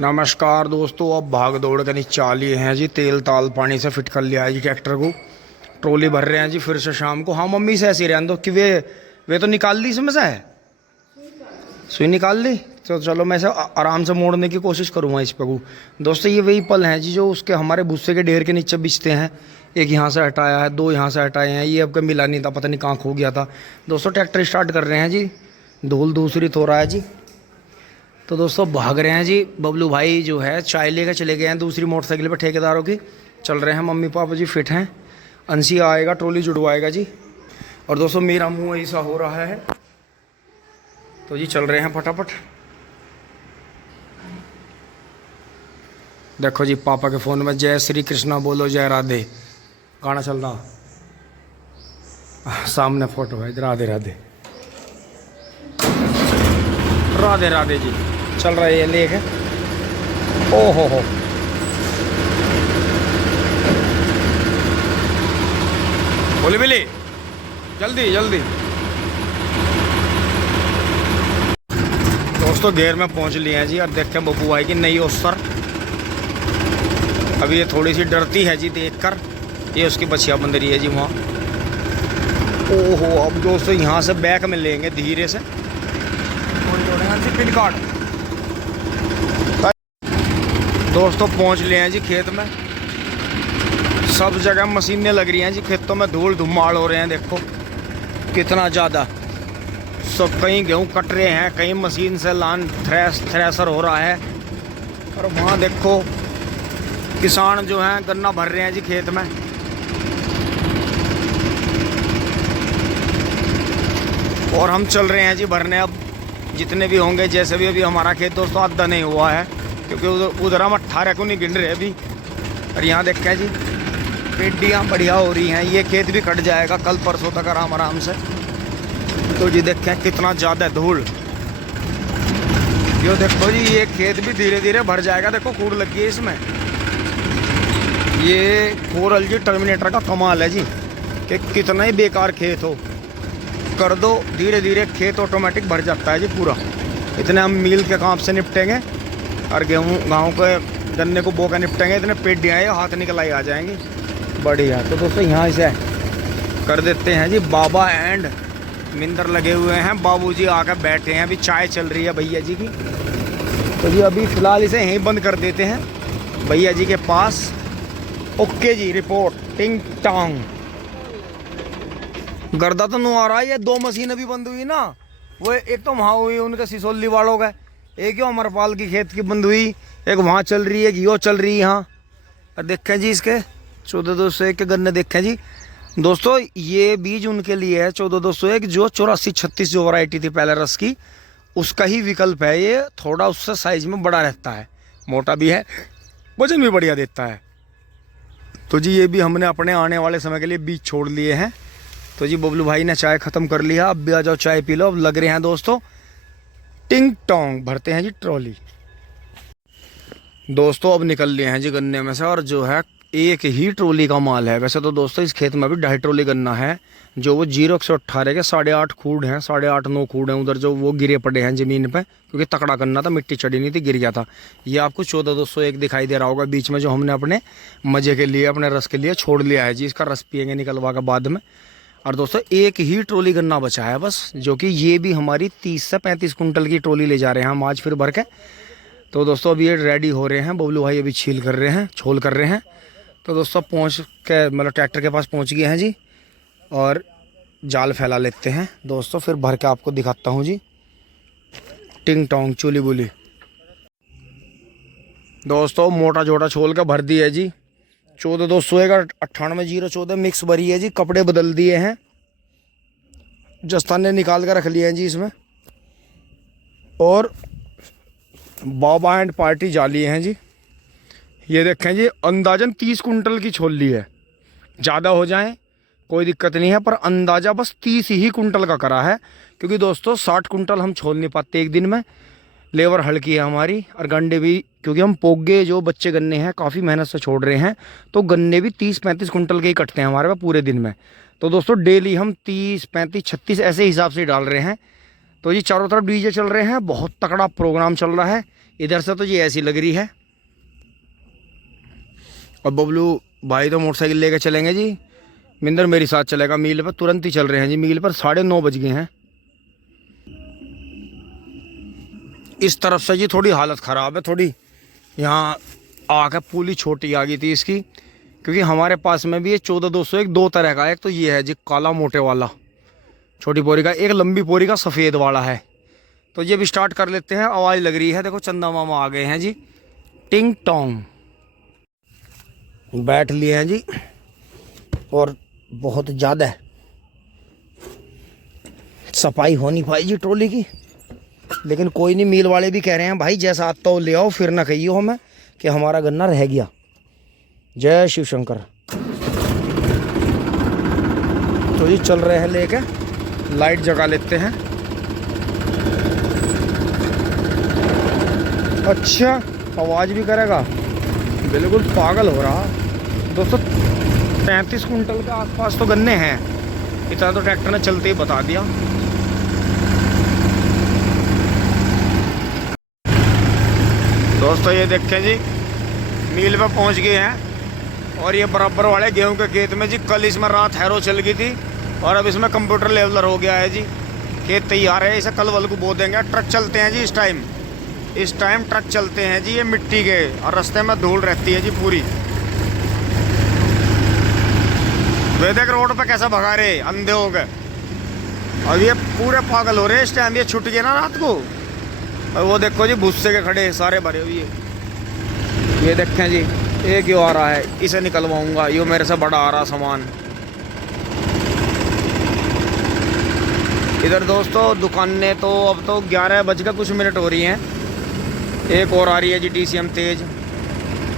नमस्कार दोस्तों, अब भाग दौड़ के नीचे लिए हैं जी। तेल ताल पानी से फिट कर लिया है जी ट्रैक्टर को। ट्रॉली भर रहे हैं जी फिर से शाम को। हाँ मम्मी से ऐसे ही रहने दो कि वे तो निकाल दी इसमें से है। सुई निकाल दी तो चलो मैं इसे आराम से मोड़ने की कोशिश करूँगा इस पे को। दोस्तों ये वही पल हैं जी जो उसके हमारे भूसे के ढेर के नीचे बिछते हैं। एक यहाँ से हटाया है, दो यहाँ से हटाए हैं। ये अब कभी मिला नहीं था, पता नहीं कहाँ खो गया था। दोस्तों ट्रैक्टर स्टार्ट कर रहे हैं जी। धूल दूसरी तो रहा है जी। तो दोस्तों भाग रहे हैं जी। बबलू भाई जो है चाय लेकर चले गए हैं दूसरी मोटरसाइकिल पर ठेकेदारों की। चल रहे हैं, मम्मी पापा जी फिट हैं। अंशी आएगा, ट्रॉली जुड़वाएगा जी। और दोस्तों मेरा मुंह ऐसा हो रहा है तो जी चल रहे हैं फटाफट। देखो जी पापा के फ़ोन में जय श्री कृष्णा बोलो जय राधे गाना चल रहा। सामने फोटो है, राधे राधे राधे राधे जी चल रहा है ये लेक है। ओ हो बोले बिली जल्दी जल्दी। दोस्तों घेर में पहुंच लिए हैं जी और देखते हैं बब्बू भाई की नई ओसर। अभी ये थोड़ी सी डरती है जी देखकर। ये उसकी बछिया बंद रही है जी वहाँ। ओहो अब दोस्तों यहाँ से बैक में लेंगे धीरे से। पिन कार्ड दोस्तों पहुंच लिए हैं जी खेत में। सब जगह मशीनें लग रही हैं जी। खेतों में धूल धुमाड़ हो रहे हैं, देखो कितना ज़्यादा। सब कहीं गेहूँ कट रहे हैं, कहीं मशीन से लान थ्रेसर हो रहा है। और वहाँ देखो किसान जो हैं गन्ना भर रहे हैं जी खेत में। और हम चल रहे हैं जी भरने। अब जितने भी होंगे, जैसे भी अभी हमारा खेत दोस्तों आधा नहीं हुआ है क्योंकि उधर हम 18 को नहीं गिन रहे अभी। और यहाँ देखें जी पेडियाँ बढ़िया हो रही हैं। ये खेत भी कट जाएगा कल परसों तक आराम आराम से। तो जी देखें कितना ज़्यादा धूल। यो देखो जी ये खेत भी धीरे धीरे भर जाएगा। देखो कूड़ लगी है इसमें। ये 4LG टर्मिनेटर का कमाल है जी कि कितना ही बेकार खेत हो कर दो, धीरे धीरे खेत ऑटोमेटिक भर जाता है जी पूरा। इतने हम मील के काम से निपटेंगे और गेहूँ गाँव के गन्ने को बो के निपटेंगे। इतने पेडियाँ हैं हाथ निकल आई आ जाएंगी बढ़िया। तो दोस्तों यहाँ से कर देते हैं जी। बाबा एंड मिंदर लगे हुए हैं। बाबूजी आकर बैठे हैं, अभी चाय चल रही है भैया जी की। तो जी अभी फ़िलहाल इसे यहीं बंद कर देते हैं भैया जी के पास। ओके जी रिपोर्ट टिंग टांग। गर्दा तो नहीं आ रहा है। ये दो मशीन अभी बंद हुई ना, वो एक तो वहाँ हुई उनके सिसोली वालों का, एक यो अमरपाल की खेत की बंद हुई, एक वहाँ चल रही है, एक यो चल रही है यहाँ। और देखें जी इसके 14,201 के गन्ने देखें जी। दोस्तों ये बीज उनके लिए है 14,201 जो 84-36 जो वैरायटी थी पहले रस की, उसका ही विकल्प है ये। थोड़ा उससे साइज में बड़ा रहता है, मोटा भी है, वजन भी बढ़िया देता है। तो जी ये भी हमने अपने आने वाले समय के लिए बीज छोड़ लिए हैं। तो जी बबलू भाई ने चाय ख़त्म कर लिया, अब भी आ जाओ चाय पी लो। अब लग रहे हैं दोस्तों टिंग टोंग, भरते हैं जी ट्रॉली। दोस्तों अब निकल लिए हैं जी गन्ने में से। और जो है एक ही ट्रॉली का माल है। वैसे तो दोस्तों इस खेत में भी 2.5 ट्रॉली गन्ना है। जो वो 0-118 के 8.5 खूड हैं, 8.5-9 खूड हैं उधर जो वो गिरे पड़े हैं ज़मीन पे, क्योंकि तकड़ा गन्ना था, मिट्टी चढ़ी नहीं थी, गिर गया था। ये आपको 14,201 दिखाई दे रहा होगा बीच में, जो हमने अपने मज़े के लिए, अपने रस के लिए छोड़ लिया है जी। इसका रस पियेंगे निकलवा के बाद में। और दोस्तों एक ही ट्रॉली गन्ना बचा है बस, जो कि ये भी हमारी 30 से 35 कुंटल की ट्रॉली ले जा रहे हैं हम आज फिर भर के। तो दोस्तों अभी ये रेडी हो रहे हैं। बबलू भाई अभी छील कर रहे हैं, छोल कर रहे हैं। तो दोस्तों पहुंच के मतलब ट्रैक्टर के पास पहुंच गए हैं जी। और जाल फैला लेते हैं दोस्तों, फिर भर के आपको दिखाता हूं जी। टिंग टोंग चूली बुली। दोस्तों मोटा छोटा छोल के भर दिया है जी। 14,201 का 98-014 मिक्स भरी है जी। कपड़े बदल दिए हैं, जस्ताने निकाल कर रख लिए हैं जी इसमें। और बाबा एंड पार्टी जाली हैं जी। ये देखें जी अंदाजन 30 कुंटल की छोली है। ज़्यादा हो जाए कोई दिक्कत नहीं है, पर अंदाज़ा बस 30 ही कुंटल का करा है, क्योंकि दोस्तों 60 कुंटल हम छोल नहीं पाते एक दिन में। लेबर हल्की है हमारी, और गन्ने भी क्योंकि हम पोगे जो बच्चे गन्ने हैं काफ़ी मेहनत से छोड़ रहे हैं, तो गन्ने भी 30-35 कुंटल के ही कटते हैं हमारे पास पूरे दिन में। तो दोस्तों डेली हम 30, 35, 36 ऐसे हिसाब से डाल रहे हैं। तो ये चारों तरफ डीजे चल रहे हैं, बहुत तगड़ा प्रोग्राम चल रहा है। इधर से तो ये ऐसी लग रही है। और बबलू भाई तो मोटरसाइकिल लेके चलेंगे जी। मिंदर मेरे साथ चलेगा मील पर, तुरंत ही चल रहे हैं जी मील पर, 9:30 बज गए हैं। इस तरफ से जी थोड़ी हालत ख़राब है, थोड़ी यहाँ आके पुली छोटी आ गई थी इसकी, क्योंकि हमारे पास में भी ये 14-201 दो तरह का है। एक तो ये है जी काला मोटे वाला छोटी बोरी का, एक लंबी बोरी का सफ़ेद वाला है। तो ये भी स्टार्ट कर लेते हैं। आवाज़ लग रही है, देखो चंदा मामा आ गए हैं जी, टिंग टोंग। बैठ लिए हैं जी, और बहुत ज़्यादा सफाई हो नहीं पाई जी ट्रॉली की, लेकिन कोई नहीं। मील वाले भी कह रहे हैं भाई जैसा आता हो ले आओ, फिर ना कहिए हमें कि हमारा गन्ना रह गया। जय शिव शंकर। तो ये चल रहे हैं लेके, लाइट जगा लेते हैं। अच्छा आवाज़ भी करेगा, बिल्कुल पागल हो रहा। दोस्तों 33 कुंटल के आसपास तो गन्ने हैं, इतना तो ट्रैक्टर ने चलते ही बता दिया। दोस्तों ये देखें जी, मील पे पहुंच गए हैं, और ये बराबर वाले गेहूं के खेत में जी, कल इसमें रात हैरो चल गई थी, और अब इसमें कंप्यूटर लेवलर हो गया है जी। खेत तैयार है, इसे कल वल को बो देंगे। ट्रक चलते हैं जी इस टाइम ट्रक चलते हैं जी, ये मिट्टी के, और रास्ते में धूल रहती है जी पूरी। वे देख रोड पे कैसा भगा रहे, अंधे हो गए। और ये पूरे पागल हो रहे इस टाइम, ये छूट गए ना रात को। और वो देखो जी भुस्से के खड़े सारे भरे हुए। ये देखें जी, एक क्यों आ रहा है, इसे निकलवाऊंगा, यो मेरे से बड़ा आ रहा सामान। इधर दोस्तों दुकानें तो अब तो 11:00 हो रही हैं। एक और आ रही है जी DCM तेज,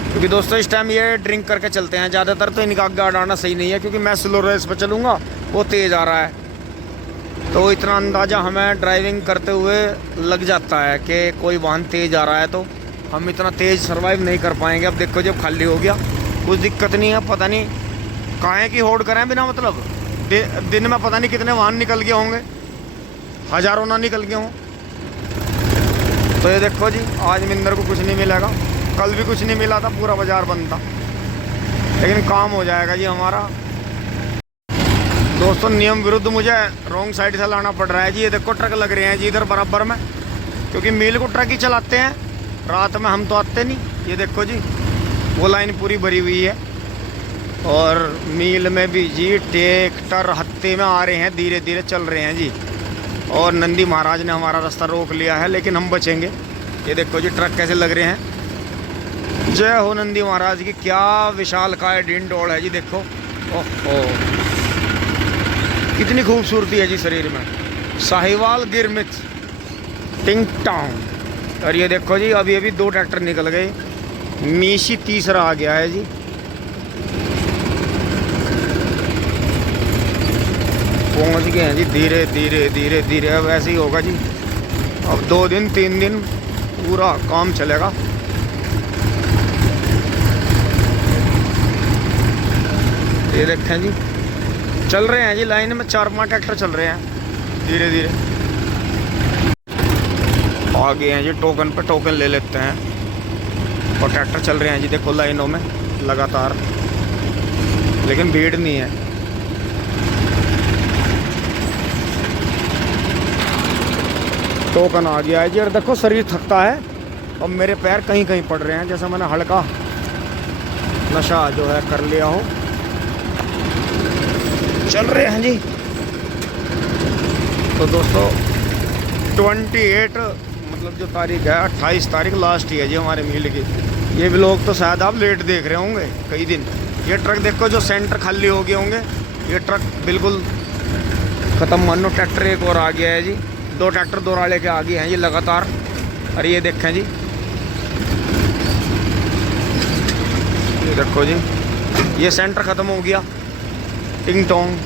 क्योंकि दोस्तों इस टाइम ये ड्रिंक करके चलते हैं ज़्यादातर, तो इनका आगे आना सही नहीं है, क्योंकि मैं स्लो रेस पर चलूँगा, वो तेज़ आ रहा है। तो इतना अंदाज़ा हमें ड्राइविंग करते हुए लग जाता है कि कोई वाहन तेज़ आ रहा है, तो हम इतना तेज़ सर्वाइव नहीं कर पाएंगे। अब देखो जब खाली हो गया, कुछ दिक्कत नहीं है। पता नहीं काहे की होड़ करें बिना मतलब, दिन में पता नहीं कितने वाहन निकल गए होंगे, हज़ारों ना निकल गए हों। तो ये देखो जी, आज मिंदर को कुछ नहीं मिलेगा, कल भी कुछ नहीं मिला था, पूरा बाज़ार बंद था, लेकिन काम हो जाएगा जी हमारा। दोस्तों नियम विरुद्ध मुझे रॉन्ग साइड से लाना पड़ रहा है जी। ये देखो ट्रक लग रहे हैं जी इधर बराबर में, क्योंकि मील को ट्रक ही चलाते हैं, रात में हम तो आते नहीं। ये देखो जी वो लाइन पूरी भरी हुई है, और मील में भी जी ट्रैक्टर हत्ते में आ रहे हैं, धीरे धीरे चल रहे हैं जी। और नंदी महाराज ने हमारा रास्ता रोक लिया है, लेकिन हम बचेंगे। ये देखो जी ट्रक कैसे लग रहे हैं। जय हो नंदी महाराज की, क्या विशाल काय डिंडोल है जी। देखो ओहो कितनी खूबसूरती है जी शरीर में, साहिवाल गिरमिट टिंग टोंग। और ये देखो जी अभी अभी 2 ट्रैक्टर निकल गए, मीशी तीसरा आ गया है जी। पहुंच गए हैं जी, धीरे धीरे धीरे धीरे। अब ऐसे ही होगा जी, अब 2 दिन 3 दिन पूरा काम चलेगा। ये देखें जी चल रहे हैं जी लाइन में, 4-5 ट्रैक्टर चल रहे हैं धीरे धीरे। आ गए हैं जी टोकन पे, टोकन ले लेते हैं। और ट्रैक्टर चल रहे हैं जी देखो लाइनों में लगातार, लेकिन भीड़ नहीं है। टोकन आ गया है जी, और देखो शरीर थकता है, और मेरे पैर कहीं कहीं पड़ रहे हैं, जैसा मैंने हल्का नशा जो है कर लिया हो। चल रहे हैं जी। तो दोस्तों 28 मतलब जो तारीख है, 28 तारीख लास्ट ही है जी हमारे मील की। ये भी लोग तो शायद आप लेट देख रहे होंगे कई दिन। ये ट्रक देखो जो सेंटर खाली हो गए होंगे, ये ट्रक बिल्कुल ख़त्म। मानो ट्रैक्टर एक और आ गया है जी, 2 ट्रैक्टर दोहरा लेके आ गए हैं ये लगातार। और ये देखें जी, ये देखो जी ये सेंटर ख़त्म हो गया, टिंग टोंग।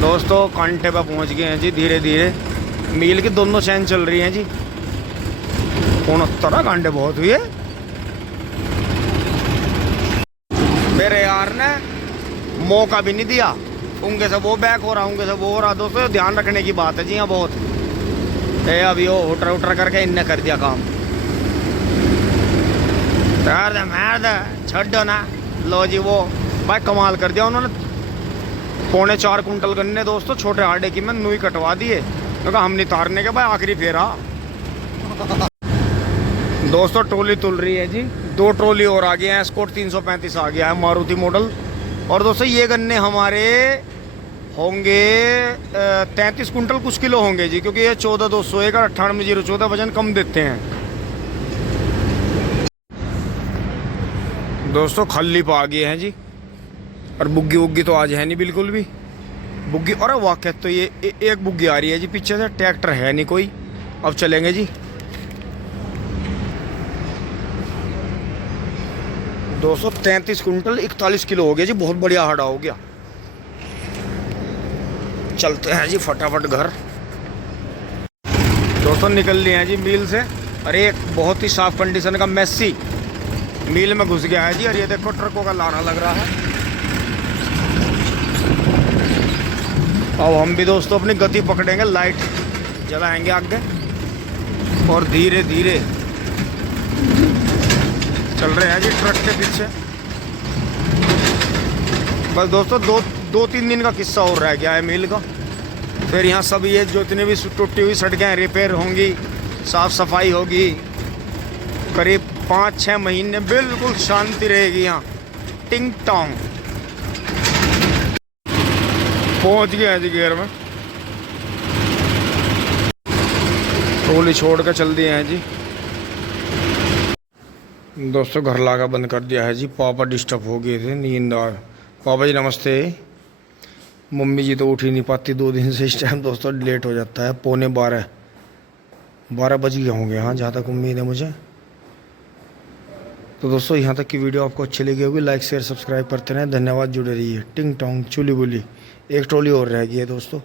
दोस्तों कांटे पे पहुंच गए हैं जी धीरे धीरे। मील की दोनों चैन चल रही हैं जी। 69 घंटे बहुत हुए। मेरे यार ने मौका भी नहीं दिया, उनके से वो बैक हो रहा, उनके से वो हो रहा। दोस्तों ध्यान रखने की बात है जी हाँ बहुत। ए अभी वो हुटर हुटर करके इनने कर दिया काम। मार दे छड़ दो ना। लो जी वो भाई कमाल कर दिया उन्होंने। 4.25 कुंटल गन्ने दोस्तों छोटे हार्डे की में नूई कटवा दिए। तो हम नहीं तारने के भाई आखिरी फेरा। दोस्तों ट्रॉली तुल रही है जी। 2 ट्रॉली और आ गए हैं। एस्कॉर्ट 335 आ गया है मारुति मॉडल। और दोस्तों ये गन्ने हमारे होंगे 33 कुंटल कुछ किलो होंगे जी, क्योंकि ये 14,201 और 98,014 वजन कम देते हैं। दोस्तों खल्ली पा आ गए हैं जी। और बुग्गी वुग्गी तो आज है नहीं बिल्कुल भी। बुग्गी और वाकई तो ये एक बुग्गी आ रही है जी पीछे से। ट्रैक्टर है नहीं कोई। अब चलेंगे जी। दोस्तों 33 कुंटल 41 किलो हो गया जी। बहुत बढ़िया हाड़ा हो गया। चलते हैं जी फटाफट घर। दोस्तों निकल लिए हैं जी मिल से। अरे एक बहुत ही साफ कंडीशन का मैसी मिल में घुस गया है जी। और ये देखो ट्रकों का लाना लग रहा है। अब हम भी दोस्तों अपनी गति पकड़ेंगे, लाइट जलाएंगे आगे और धीरे धीरे चल रहे हैं जी ट्रक के पीछे। बस दोस्तों 2-3 दिन का किस्सा और रह गया है मिल का। फिर यहाँ सब ये जो इतनी भी टूटी हुई सड़कें रिपेयर होंगी, साफ सफाई होगी। करीब 5-6 महीने बिल्कुल शांति रहेगी यहाँ। टिंग टोंग पहुँच गया है जी गेर में। ट्रॉली छोड़ कर चल दिए हैं जी। दोस्तों घर लागा बंद कर दिया है जी। पापा डिस्टर्ब हो गए थे, नींद आ। पापा जी नमस्ते। मम्मी जी तो उठ ही नहीं पाती 2 दिन से। इस टाइम दोस्तों लेट हो जाता है। 11:15 बज गए होंगे हाँ, जहाँ तक उम्मीद है मुझे। तो दोस्तों यहाँ तक की वीडियो आपको अच्छी लगी होगी। लाइक शेयर सब्सक्राइब करते रहें। धन्यवाद। जुड़े रहिए। टिंग टोंग चुली बुली। एक ट्रॉली और रह गई है दोस्तों।